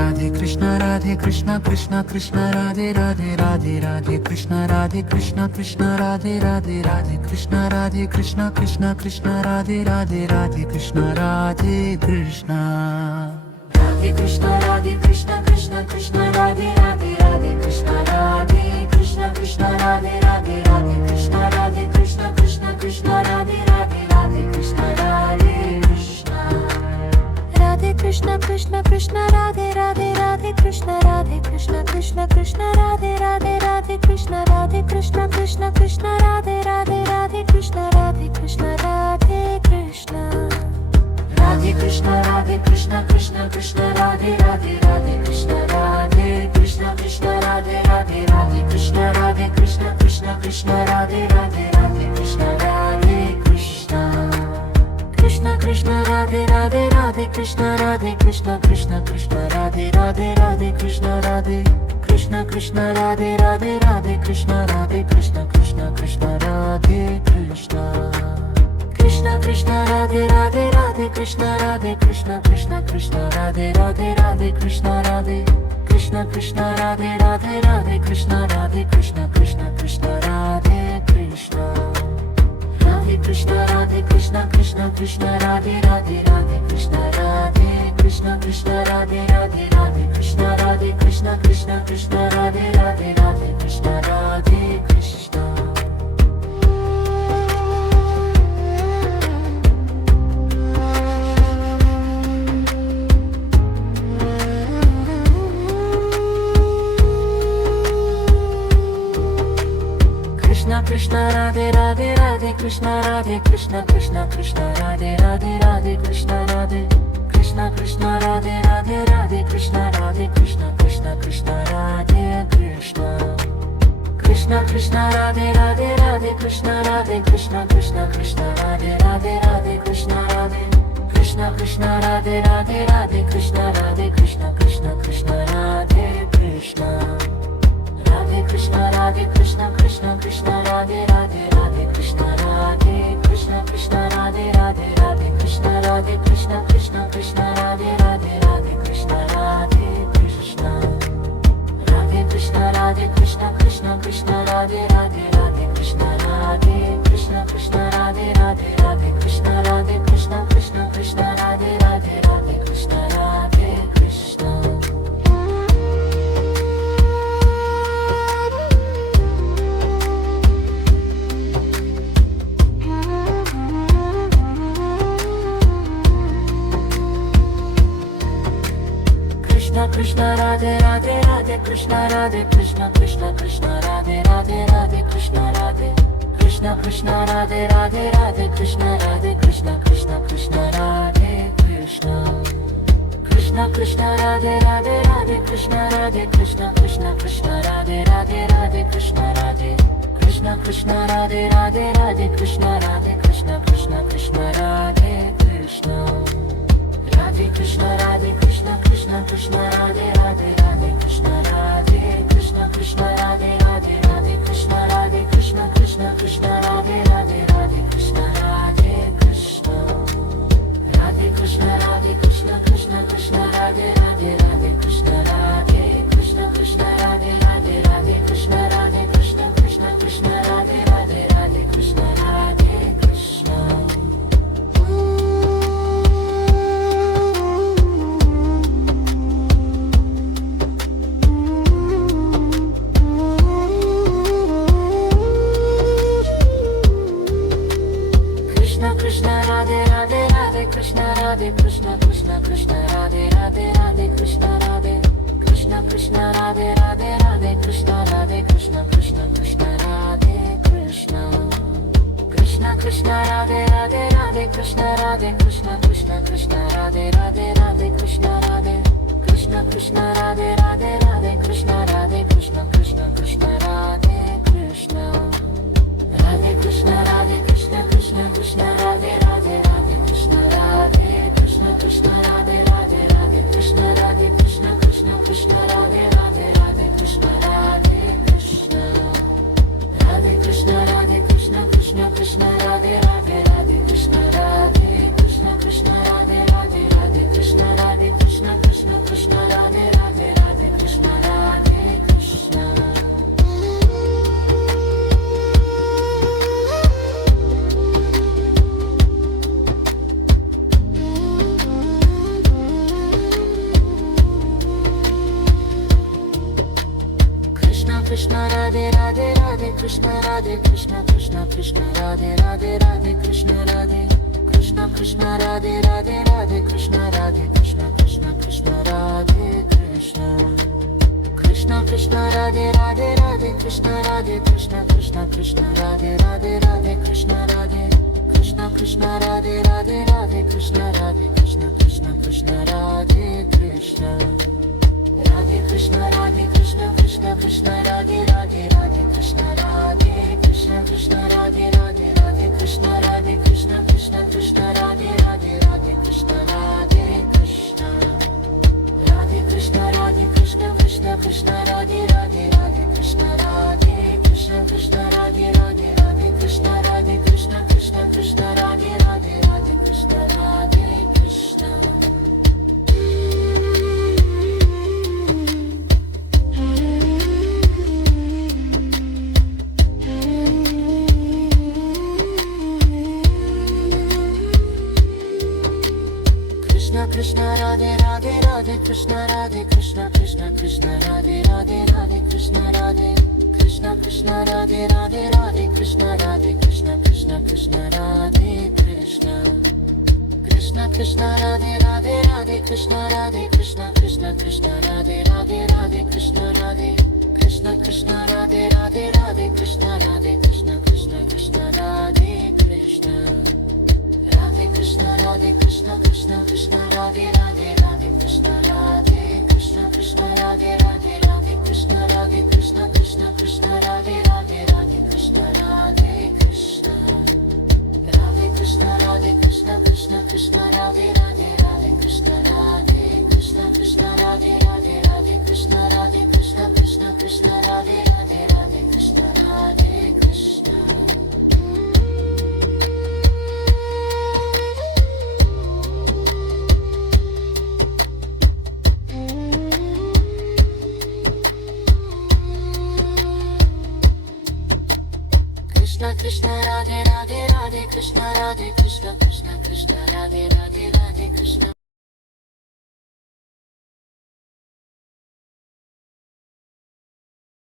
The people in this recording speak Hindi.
Radhe Krishna Krishna Krishna Radhe Radhe Radhe Radhe Krishna Krishna Radhe Radhe Radhe Krishna Krishna Krishna Radhe Radhe Radhe Krishna Radhe Krishna Radhe Krishna Krishna Radhe Radhe Radhe Krishna Krishna Radhe Radhe Radhe Krishna Krishna Radhe Radhe Radhe Krishna Radhe Krishna Radhe Krishna Krishna Radhe Radhe Radhe Krishna Krishna Radhe Radhe Radhe Krishna Krishna Radhe Radhe Radhe Krishna Radhe Krishna Radhe Krishna Radhe Radhe Radhe Krishna Radhe Radhe Radhe Krishna Krishna Radhe Radhe Radhe Krishna Radhe Krishna Krishna Radhe Radhe Radhe Krishna Radhe Radhe Radhe Krishna Radhe Krishna Radhe Radhe Radhe Krishna Radhe Krishna Krishna Radhe Radhe Radhe Krishna Radhe Radhe Krishna Radhe Krishna Radhe Radhe Radhe Krishna Radhe Krishna Radhe Krishna Radhe Krishna Radhe Radhe Radhe Krishna Radhe Radhe Radhe Krishna Radhe Radhe Radhe Krishna Radhe Krishna Krishna Radhe Radhe Radhe Krishna Radhe Radhe Radhe Krishna Radhe Krishna Radhe Radhe Radhe Krishna Radhe Krishna Radhe Krishna Radhe Radhe Radhe Krishna Radhe Radhe Radhe Krishna Radhe Krishna Radhe Radhe Radhe Krishna Radhe Krishna Radhe Krishna Radhe Krishna Radhe Radhe Radhe Krishna Radhe Radhe Radhe Krishna Radhe Krishna Radhe Radhe Radhe Krishna Radhe Krishna Radhe Krishna Radhe Radhe Krishna Radhe Krishna Radhe Radhe Krishna Radhe Krishna Radhe Radhe Radhe Krishna Radhe Krishna Krishna Radhe Radhe Radhe Krishna Radhe Krishna Radhe Radhe Krishna Radhe Krishna Radhe Radhe Krishna Radhe Krishna Radhe Krishna Radhe Radhe Krishna Radhe Krishna Radhe Radhe Krishna Radhe Krishna Radhe Radhe Krishna Radhe Krishna Radhe Krishna Radhe Krishna Radhe Krishna Radhe Radhe Krishna Radhe Radhe Krishna Radhe Krishna Radhe Radhe Krishna Radhe Krishna Radhe Krishna Radhe Krishna Radhe Radhe Krishna Radhe Krishna Radhe Radhe Krishna Radhe Krishna Radhe Radhe Krishna Radhe Krishna Krishna Radhe Radhe Krishna Radhe Krishna Radhe Radhe Krishna Radhe Krishna Radhe Radhe Krishna Radhe Krishna Radhe Krishna Radhe Radhe Krishna Radhe Krishna Radhe Radhe Krishna Radhe Krishna Radhe Radhe Krishna Radhe Krishna Radhe Krishna Radhe Krishna Radhe Krishna Radhe Krishna Radhe Krishna Radhe Krishna Radhe Krishna Radhe Krishna Radhe Krishna Radhe Krishna Radhe Krishna Radhe Krishna Radhe Krishna Radhe Krishna Radhe Radhe Radhe Krishna Radhe Krishna Krishna Krishna Radhe Radhe Radhe Krishna Radhe Krishna Krishna Radhe Radhe Radhe Krishna Radhe Krishna Krishna Krishna Radhe Krishna Krishna Krishna Radhe Radhe Radhe Krishna Radhe Krishna Krishna Krishna Radhe Radhe Radhe Krishna Radhe Krishna Krishna Radhe Radhe Radhe Krishna Radhe Krishna Krishna Krishna Radhe Krishna Radhe Krishna Radhe Krishna Krishna Krishna Radhe Radhe Radhe Krishna Radhe Krishna Krishna Radhe Radhe Radhe Krishna Radhe Krishna Krishna Krishna Radhe Radhe Radhe Krishna Radhe Krishna Radhe Krishna Radhe Krishna Krishna Krishna Radhe Radhe Radhe Krishna Radhe Krishna Krishna Radhe Radhe Radhe Krishna Radhe Krishna Krishna Krishna Radhe Radhe Radhe Krishna Radhe Krishna Krishna Krishna Radhe Radhe Radhe Krishna Radhe Krishna Krishna Krishna Radhe Radhe Radhe Krishna Radhe Krishna Krishna Radhe Radhe Radhe Krishna Radhe Krishna Krishna Krishna Radhe Krishna Krishna Krishna Radhe Radhe Radhe Krishna Radhe Krishna Krishna Krishna Radhe Radhe Radhe Krishna Radhe Krishna Krishna Radhe Radhe Radhe Krishna Radhe Krishna Krishna Krishna Radhe Krishna Radhe Krishna Radhe Krishna Krishna Krishna Radhe Radhe Radhe Krishna Radhe Krishna Krishna Radhe Radhe Radhe Krishna Radhe Krishna Krishna Krishna Radhe Radhe Radhe Krishna Radhe Krishna Radhe Krishna Radhe Krishna Krishna Krishna Radhe Radhe Radhe Krishna Radhe Krishna Krishna Radhe Radhe Radhe Krishna Radhe Krishna Krishna Krishna Radhe Radhe Radhe Krishna Radhe Krishna Krishna Krishna Radhe Radhe Radhe Krishna Radhe Krishna Krishna Krishna Radhe Radhe Radhe Krishna